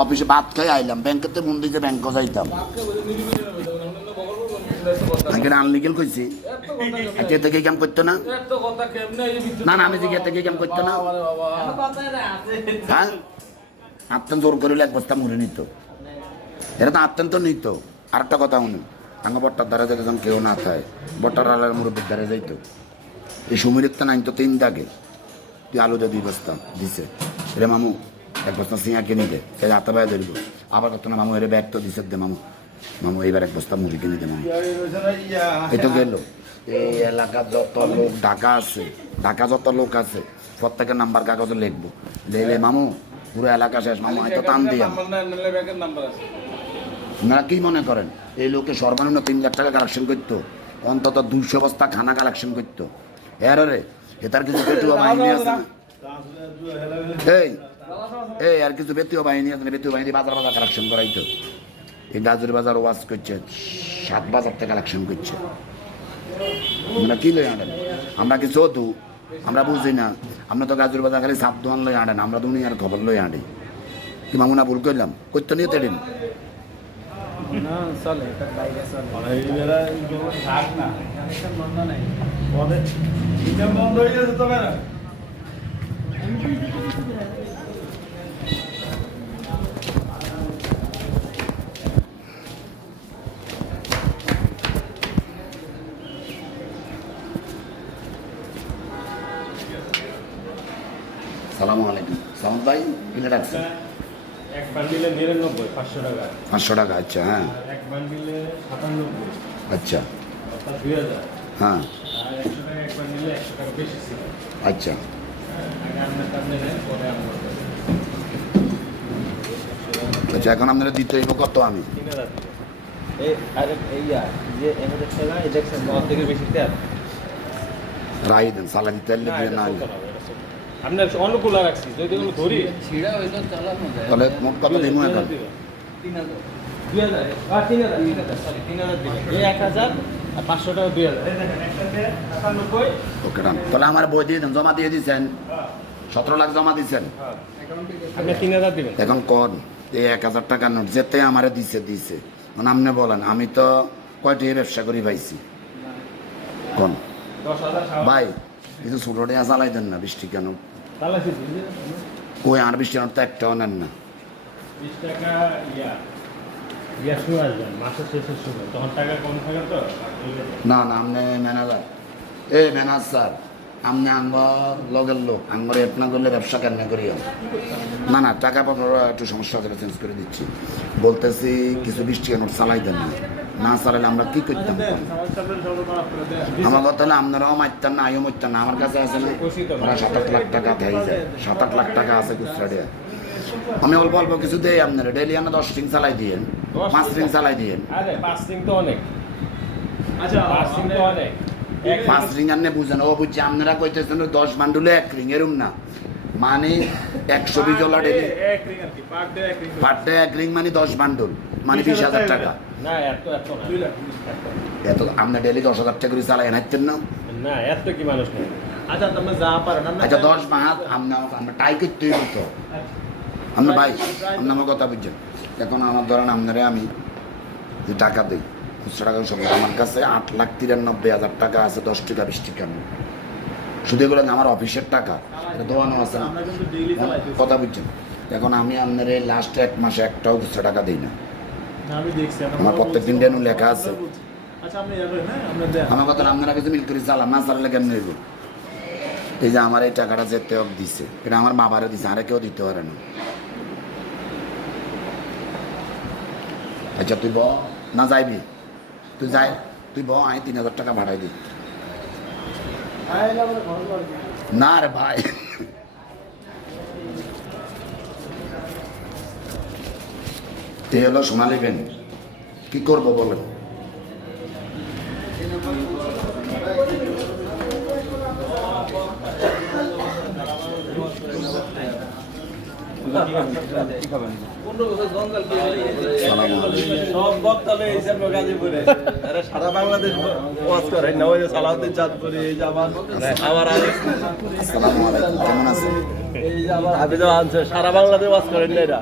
অফিসে ভাত খাই আইলাম, ব্যাংকেতে মন দিকে ব্যাংক যাইতাম। আনলিগেল কইছি কে থেকে কাম করতো না, না না আমি যে কে থেকে কাম করতো না। হ্যাঁ আত্মন জোর করিলে এক বস্তা মুড়ে নিত, এটা তো আত্মন তো নিত। আরেকটা কথা শুনুন, আঙ্গ বট্টার দ্বারা যখন কেউ না থাকে, বট্টার আলার মুরব্বীর দ্বারা যাইতো। এই সুমিরিক তো নাইন তো 3 দাগে তুই আলু দিয়ে 2 বস্তা দিছে, রে মামু 1 বস্তা সিঁয়া কিনে দে, সে হাতে বাইরে ধরব। আবার কত না মামু এর ব্যাগ তো দিছে দে মামু, মামু এইবার 1 বস্তা মুড়ি কিনে দে মামু। এই তো গেল। এই এলাকার যত লোক ঢাকা আছে, ঢাকা যত লোক আছে প্রত্যেকের নাম্বার কাগজে লিখবো, লেলে মামু পুরো এলাকা শেষ মামু, হয়তো টান দিয়ে। আপনারা কি মনে করেন এই লোকে সর্বনিম্ন 3 লাখ টাকা কালেকশন করতো, অন্তত 200 বস্তা খানা কালেকশন করতো? রে এটার কিছু বেতুয়া বাহিনী আছে না? এই আর কিছু বেতুয়া বাহিনী আছে না? বেতুয়া বাহিনী বাজার বাজার কালেকশন করাইতো। এই গাজুর বাজার ওয়াজ করছে 7 বাজার থেকে কালেকশন করছে। আমরা কি লই আনেন? আমরা কি চৌধু? আমরা বুঝি না। আমরা তো গাজুর বাজার খালি সাপ দোয়ান লই আনেন, আমরা দুনিয়ার খবর লই আনি। কি মামুনা ভুল করলাম? করতে নিয়ে তেড়িন সালামু আলাইকুম। সালাম ভাই কিনে রাখছেন? এক বান্ডিলে 99 500 টাকা। 500 টাকা, আচ্ছা। হ্যাঁ এক বান্ডিলে 97, আচ্ছা। অর্থাৎ 2000। হ্যাঁ আর 100 টাকা এক বান্ডিলে 100 টাকা বেশি ছিল। আচ্ছা আগে আমরা কাছে নেন, পরে আমরা আচ্ছা। এখন আপনারা দিতে হইব কত? আমি 3000। এই আরে এইয়া যে আমাদের টাকা এই দেখছেন কত থেকে বেশি তেল রাই দেন, সালা দিতে হলে দিয়ে না হলে। আমরা অনুকূল রাখছি, যদি কোনো ধরি ছিড়া হইলো চালানো যায়। তাহলে মোট কত দিব এখন? 3000 2000 আর 3000 সরি 3000 দিবেন। এই 1000 আর 500 টাকা 2000। এই দেখেন একটাতে 97। ওকে ডান। তাহলে আমার বই দিয়ে দেন, জমা দিয়ে দিয়েছেন? 17 লাখ জমা দিয়েছেন? আপনি 3000 দিবেন। এখন কোন এই 1000 টাকা নোট যেতে আমারে দিছে মানে আপনি বলেন, আমি তো কয়টি ব্যবসা করি পাইছি কোন 10000 ভাই? কিছু ছোটো টিয়া চালাই দেন না, 20 টাকা নোট। তাহলে কি দিবেন? ওই আর 20 টাকা নোট তো একটাও নেন না। 20 টাকা ইয়া শুরু আসবে মাসের শেষের সময়, তখন টাকা কম থাকে তো। না না আপনি ম্যানেজার, ম্যানেজার স্যার, আপনি আঙ্গর লগের লোক, আঙ্গর এট না করলে ব্যবসা কেন করিও? না না টাকা পাঠানো একটু সমস্যা আছে, চেঞ্জ করে দিচ্ছি। বলতেছি কিছু 20 টাকা নোট চালাই দেন না চালাইলে আমরা কি করতাম? আমার কথা হলে আপনারাও মারতেন না, আইও মারতেন না। আমার কাছে আছে না ওরা 7-8 লাখ টাকা দেয় যায়, 7-8 লাখ টাকা আছে খুচরা দিয়ে। আমি অল্প অল্প কিছু দেই আপনারা, ডেলি আমরা 10 রিং চালাই দিয়েন, 5 রিং চালাই দিয়েন। আরে 5 রিং তো অনেক। আচ্ছা 5 রিং তো অনেক। 5 রিং আনলে বুঝেন, ও বুঝছি আপনারা কইতেছেন 10 বান্ডুলে 1 রিং, এরম না মানে 120 ডলার ডেলি এক রিং আর কি, পার ডে এক রিং। পার ডে 1 রিং মানে 10 বান্ডুল মানে 20,000 টাকা। না এত না 2 লাখ এত আমরা ডেলি 10,000 টাকা করে চালাই হাঁটতেন না? না এত কি মানুষ নেই। আচ্ছা তোমরা যা পারেন আমরা। আচ্ছা 10 মাস আমরা টাই করতে হইব তো। আমরা ভাই আপনি আমার কথা বুঝছেন। এখন আমার ধরেন আপনারা আমি যে টাকা দিই খুচরা টাকা সব, আমার কাছে 8,93,000 টাকা আছে, 10 টাকা 20 টাকা নোট। শুধু এগুলো আমার অফিসের টাকা, এটা দোয়ানো আছে না, কথা বুঝছেন। এখন আমি আপনার লাস্ট 1 মাসে একটাও খুচরা টাকা দিই না। আমি দেখছি আমার প্রত্যেক দিন ডেনু লেখা আছে। আচ্ছা আপনি যাবেন হ্যাঁ আমরা দেন। আমার কথা আপনারা কিছু মিল করে চালান, না চালালে কেমন হইব? এই যে আমার এই টাকাটা যেতে দিছে, এটা আমার বাবারে দিছে, আরে কেউ দিতে পারে না। আচ্ছা তুই না যাইবি, তুই যাই, তুই আমি 3,000 টাকা ভাড়াই দিই। না রে ভাই, এই হলো সোনালী ব্যাংক। কি করবো বলেন? সারা বাংলাদেশ ওয়াজ করে না, ওই যে সালাউদ্দিন চাঁদপুরি, এই যে আমার আসসালামু আলাইকুম, কেমন আছেন? এই যে আমার হাবিজা আনছে, সারা বাংলাদেশ ওয়াজ করেন না এরা।